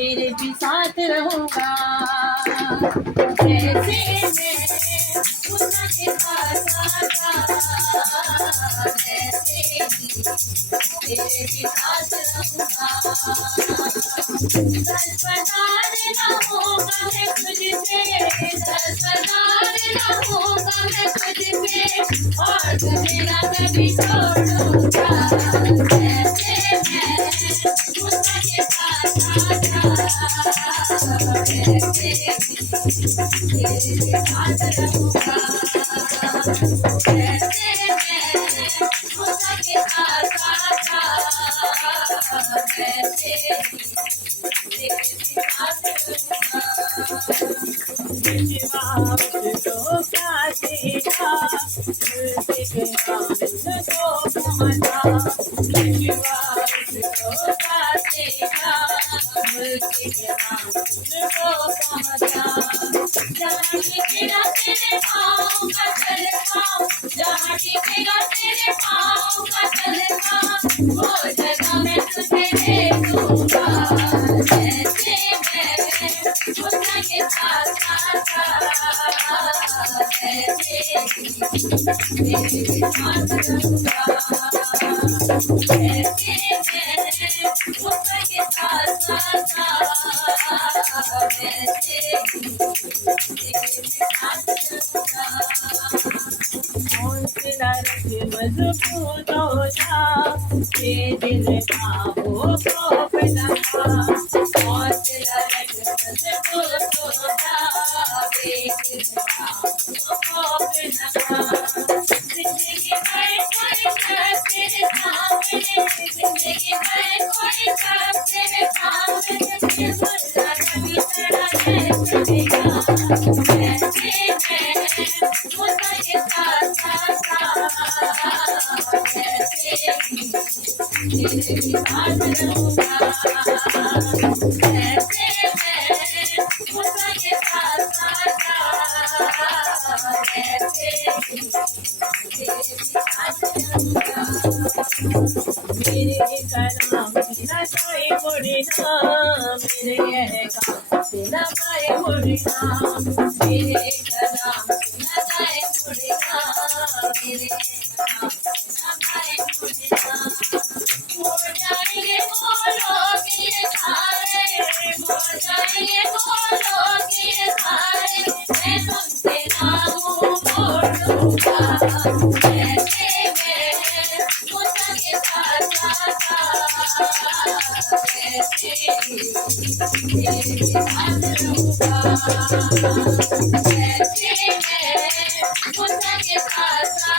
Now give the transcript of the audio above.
तेरे भी साथ रहूंगा। जैसे मैं मुन्ना के साथ था, वैसे ही तेरे भी साथ रहूंगा। दस्तदार न होगा मैं तुझसे, दस्तदार न होगा मैं तुझसे, और तुझे न कभी छोड़ूंगा। जैसे मैं मुन्ना के साथ था, वैसे ही तेरे भी साथ रहूंगा। जैसे मैं मुन्ना के साथ था, वैसे ही तेरे भी साथ रहूंगा। विश्वास तो क्या तेरा, तुझसे को पहुंचा। विश्वास तो क्या तेरा, तुझसे को पहुंचा। जहाँ टिकेगा तेरे पाँव का तलवा, जहाँ टिकेगा तेरे पाँव का तलवा, वो जगह मैं तुझे दे दूंगा। जैसे मैं मुन्ना के साथ था, वैसे ही तेरे भी साथ रहूंगा। जैसे मैं मुन्ना के साथ था, वैसे ही तेरे भी साथ रहूंगा। हौसला रख मजबूत हो जा, ये दिल का हो खौफ न खा। हौसला रख मजबूत हो जा, ये दिल का हो खौफ न खा। जिंदगी भर कोई कर तेरे सामने, जिंदगी भर कोई कर तेरे सामने, ये मुल्ला कभी तेरा नहीं चलेगा। जैसे मैं मुन्ना के साथ था, वैसे ही तेरे भी साथ रहूंगा। जैसे मैं मुन्ना के साथ था, वैसे ही तेरे भी साथ रहूंगा। मेरे कलाम तेरा कोई मुड़ना, मेरे एहकाम तेरा कोई मुड़ना। मेरे कलाम तेरा कोई मुड़ना, मेरे एहकाम तेरा कोई मुड़ना। हो जाएंगे वो लोग ये सारे, हो जाएंगे वो लोग ये सारे, मैं तुमसे ना मुँह मोड़ूंगा। जैसे मैं मुन्ना के साथ था, वैसे ही तेरे भी साथ रहूंगा। जैसे मैं मुन्ना के साथ था,